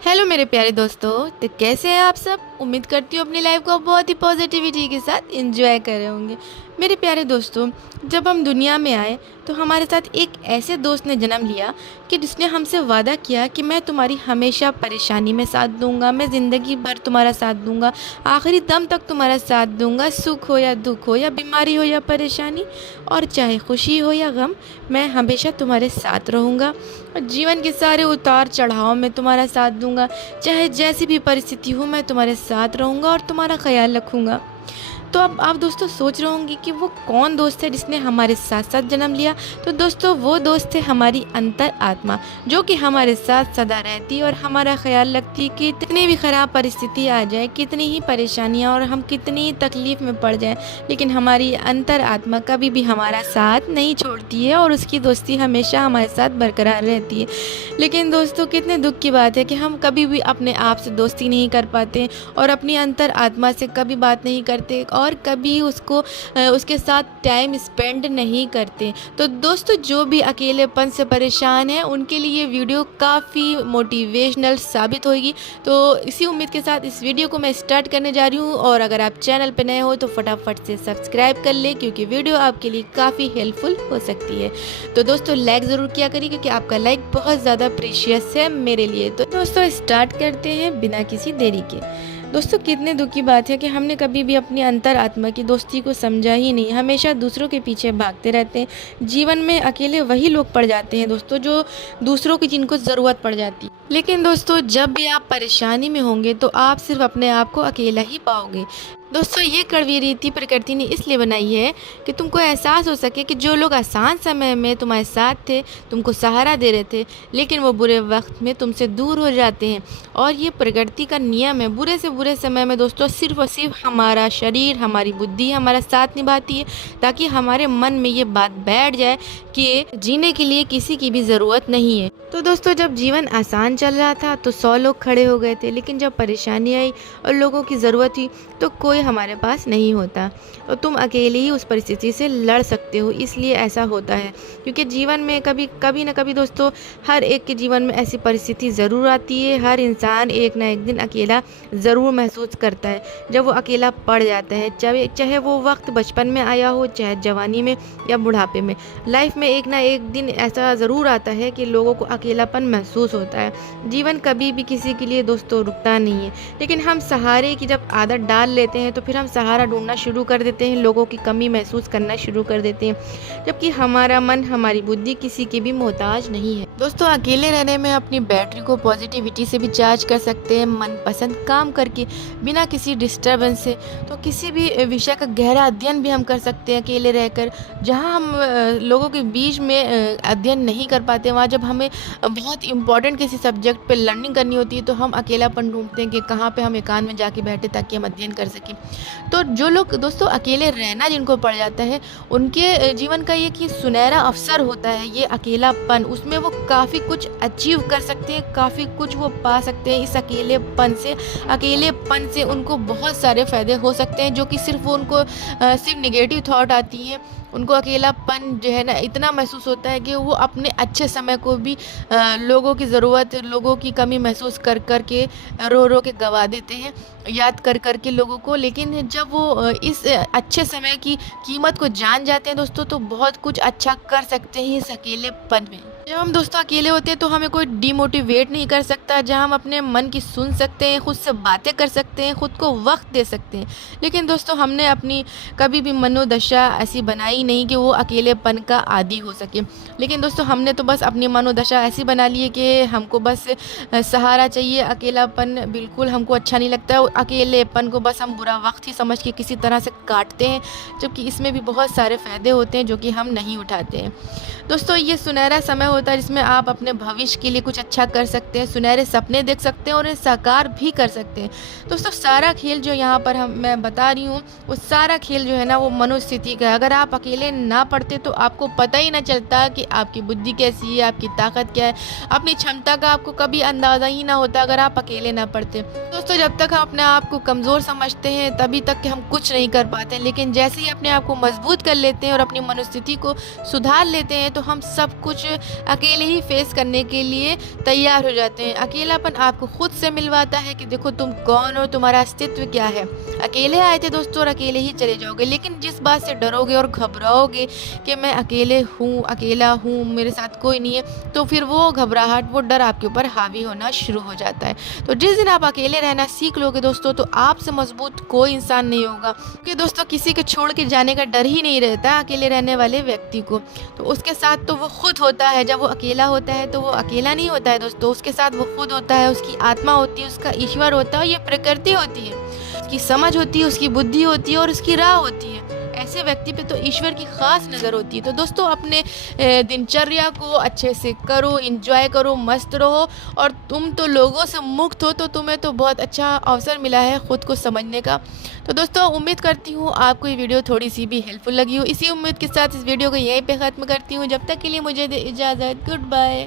Hello मेरे प्यारे दोस्तों। तो कैसे हैं आप सब। उम्मीद करती हूँ अपनी लाइफ को बहुत ही पॉजिटिविटी के साथ एंजॉय कर रहे होंगे। मेरे प्यारे दोस्तों, जब हम दुनिया में आए तो हमारे साथ एक ऐसे दोस्त ने जन्म लिया कि जिसने हमसे वादा किया कि मैं तुम्हारी हमेशा परेशानी में साथ दूंगा, मैं ज़िंदगी भर तुम्हारा साथ दूंगा, आखिरी दम तक तुम्हारा साथ दूंगा, सुख हो या दुख हो या बीमारी हो या परेशानी, और चाहे खुशी हो या गम, मैं हमेशा तुम्हारे साथ रहूँगा और जीवन के सारे उतार चढ़ाव में तुम्हारा साथ दूंगा। चाहे जैसी भी परिस्थिति हो मैं तुम्हारे साथ रहूँगा और तुम्हारा ख्याल रखूँगा। तो अब आप दोस्तों सोच रहे होंगे कि वो कौन दोस्त है जिसने हमारे साथ साथ जन्म लिया। तो दोस्तों वो दोस्त है हमारी अंतर आत्मा, जो कि हमारे साथ सदा रहती है और हमारा ख्याल रखती है कि कितनी भी ख़राब परिस्थिति आ जाए, कितनी ही परेशानियाँ और हम कितनी ही तकलीफ़ में पड़ जाएं, लेकिन हमारी अंतर आत्मा कभी भी हमारा साथ नहीं छोड़ती है और उसकी दोस्ती हमेशा हमारे साथ बरकरार रहती है। लेकिन दोस्तों कितने दुख की बात है कि हम कभी भी अपने आप से दोस्ती नहीं कर पाते और अपनी अंतर आत्मा से कभी बात नहीं करते और कभी उसके साथ टाइम स्पेंड नहीं करते। तो दोस्तों जो भी अकेलेपन से परेशान हैं उनके लिए वीडियो काफ़ी मोटिवेशनल साबित होगी। तो इसी उम्मीद के साथ इस वीडियो को मैं स्टार्ट करने जा रही हूँ, और अगर आप चैनल पर नए हो तो फटाफट से सब्सक्राइब कर लें क्योंकि वीडियो आपके लिए काफ़ी हेल्पफुल हो सकती है। तो दोस्तों लाइक ज़रूर किया करिए क्योंकि आपका लाइक बहुत ज़्यादा प्रीशियस है मेरे लिए। तो दोस्तों स्टार्ट करते हैं बिना किसी देरी के। दोस्तों कितने दुख की बात है कि हमने कभी भी अपनी अंतर आत्मा की दोस्ती को समझा ही नहीं, हमेशा दूसरों के पीछे भागते रहते हैं। जीवन में अकेले वही लोग पड़ जाते हैं दोस्तों जो दूसरों की जिनको ज़रूरत पड़ जाती है। लेकिन दोस्तों जब भी आप परेशानी में होंगे तो आप सिर्फ अपने आप को अकेला ही पाओगे। दोस्तों ये कड़वी रीति प्रकृति ने इसलिए बनाई है कि तुमको एहसास हो सके कि जो लोग आसान समय में तुम्हारे साथ थे, तुमको सहारा दे रहे थे, लेकिन वो बुरे वक्त में तुमसे दूर हो जाते हैं। और ये प्रकृति का नियम है। बुरे से बुरे समय में दोस्तों सिर्फ और सिर्फ हमारा शरीर, हमारी बुद्धि हमारा साथ निभाती है, ताकि हमारे मन में ये बात बैठ जाए कि जीने के लिए किसी की भी ज़रूरत नहीं है। तो दोस्तों जब जीवन आसान चल रहा था तो 100 लोग खड़े हो गए थे, लेकिन जब परेशानी आई और लोगों की ज़रूरत हुई तो कोई हमारे पास नहीं होता। और तुम अकेले ही उस परिस्थिति से लड़ सकते हो। इसलिए ऐसा होता है क्योंकि जीवन में कभी ना कभी दोस्तों हर एक के जीवन में ऐसी परिस्थिति ज़रूर आती है। हर इंसान एक ना एक दिन अकेला ज़रूर महसूस करता है। जब वो अकेला पड़ जाता है, चाहे वो वक्त बचपन में आया हो, चाहे जवानी में या बुढ़ापे में, लाइफ में एक ना एक दिन ऐसा ज़रूर आता है कि लोगों को अकेलापन महसूस होता है। जीवन कभी भी किसी के लिए दोस्तों रुकता नहीं है, लेकिन हम सहारे की जब आदत डाल लेते हैं तो फिर हम सहारा ढूंढना शुरू कर देते हैं, लोगों की कमी महसूस करना शुरू कर देते हैं, जबकि हमारा मन, हमारी बुद्धि किसी की भी मोहताज नहीं है। दोस्तों अकेले रहने में अपनी बैटरी को पॉजिटिविटी से भी चार्ज कर सकते हैं, मनपसंद काम करके बिना किसी डिस्टर्बेंस से। तो किसी भी विषय का गहरा अध्ययन भी हम कर सकते हैं अकेले रहकर। जहाँ हम लोगों के बीच में अध्ययन नहीं कर पाते, वहाँ जब हमें बहुत इंपॉर्टेंट किसी सब्जेक्ट पे लर्निंग करनी होती है तो हम अकेलापन ढूंढते हैं कि कहाँ पे हम एकांत में जाके बैठे ताकि हम अध्ययन कर सकें। तो जो लोग दोस्तों अकेले रहना जिनको पड़ जाता है, उनके जीवन का ये कि सुनहरा अवसर होता है ये अकेलापन। उसमें वो काफ़ी कुछ अचीव कर सकते हैं, काफ़ी कुछ वो पा सकते हैं। इस अकेलेपन से उनको बहुत सारे फ़ायदे हो सकते हैं, जो कि सिर्फ वो उनको सिर्फ निगेटिव थॉट आती हैं। उनको अकेलापन जो है ना इतना महसूस होता है कि वो अपने अच्छे समय को भी लोगों की ज़रूरत, लोगों की कमी महसूस कर कर के रो रो के गवा देते हैं, याद कर कर के लोगों को। लेकिन जब वो इस अच्छे समय की कीमत को जान जाते हैं दोस्तों, तो बहुत कुछ अच्छा कर सकते हैं इस अकेलेपन में। जब हम दोस्तों अकेले होते हैं तो हमें कोई डिमोटिवेट नहीं कर सकता, जहाँ हम अपने मन की सुन सकते हैं, खुद से बातें कर सकते हैं, खुद को वक्त दे सकते हैं। लेकिन दोस्तों हमने अपनी कभी भी मनोदशा ऐसी बनाई नहीं कि वो अकेलेपन का आदी हो सके। लेकिन दोस्तों हमने तो बस अपनी मनोदशा ऐसी बना ली है कि हमको बस सहारा चाहिए। अकेलापन बिल्कुल हमको अच्छा नहीं लगता है। अकेलेपन को बस हम बुरा वक्त ही समझ के किसी तरह से काटते हैं, जबकि इसमें भी बहुत सारे फ़ायदे होते हैं जो कि हम नहीं उठाते हैं। दोस्तों ये सुनहरा समय होता है जिसमें आप अपने भविष्य के लिए कुछ अच्छा कर सकते हैं, सुनहरे सपने देख सकते हैं और उन्हें साकार भी कर सकते हैं। दोस्तों सारा खेल जो यहाँ पर मैं बता रही हूँ, वो सारा खेल जो है ना वो मनोस्थिति का है। अगर आप अकेले ना पढ़ते तो आपको पता ही ना चलता कि आपकी बुद्धि कैसी है, आपकी ताकत क्या है, अपनी क्षमता का आपको कभी अंदाज़ा ही ना होता अगर आप अकेले ना पढ़ते। दोस्तों जब तक हम अपने आप को कमज़ोर समझते हैं तभी तक कि हम कुछ नहीं कर पाते, लेकिन जैसे ही अपने आप को मजबूत कर लेते हैं और अपनी मनोस्थिति को सुधार लेते हैं तो हम सब कुछ अकेले ही फेस करने के लिए तैयार हो जाते हैं। अकेलापन आपको खुद से मिलवाता है कि देखो तुम कौन हो, तुम्हारा अस्तित्व क्या है। अकेले आए थे दोस्तों और अकेले ही चले जाओगे, लेकिन जिस बात से डरोगे और घबराओगे कि मैं अकेले हूँ, अकेला हूँ, मेरे साथ कोई नहीं है, तो फिर वो घबराहट, वो डर आपके ऊपर हावी होना शुरू हो जाता है। तो जिस दिन आप अकेले रहना सीख लोगे दोस्तों, तो आपसे मजबूत कोई इंसान नहीं होगा, क्योंकि दोस्तों किसी के छोड़ के जाने का डर ही नहीं रहता अकेले रहने वाले व्यक्ति को। तो उसके साथ तो वो खुद होता है। जब वो अकेला होता है तो वो अकेला नहीं होता है दोस्तों, उसके साथ वो खुद होता है, उसकी आत्मा होती है, उसका ईश्वर होता है, ये प्रकृति होती है, उसकी समझ होती है, उसकी बुद्धि होती है और उसकी राह होती है। ऐसे व्यक्ति पे तो ईश्वर की खास नज़र होती है। तो दोस्तों अपने दिनचर्या को अच्छे से करो, एंजॉय करो, मस्त रहो। और तुम तो लोगों से मुक्त हो, तो तुम्हें तो बहुत अच्छा अवसर मिला है खुद को समझने का। तो दोस्तों उम्मीद करती हूँ आपको ये वीडियो थोड़ी सी भी हेल्पफुल लगी हो। इसी उम्मीद के साथ इस वीडियो को यहीं पे ख़त्म करती हूँ। जब तक के लिए मुझे दे इजाज़त। Good bye.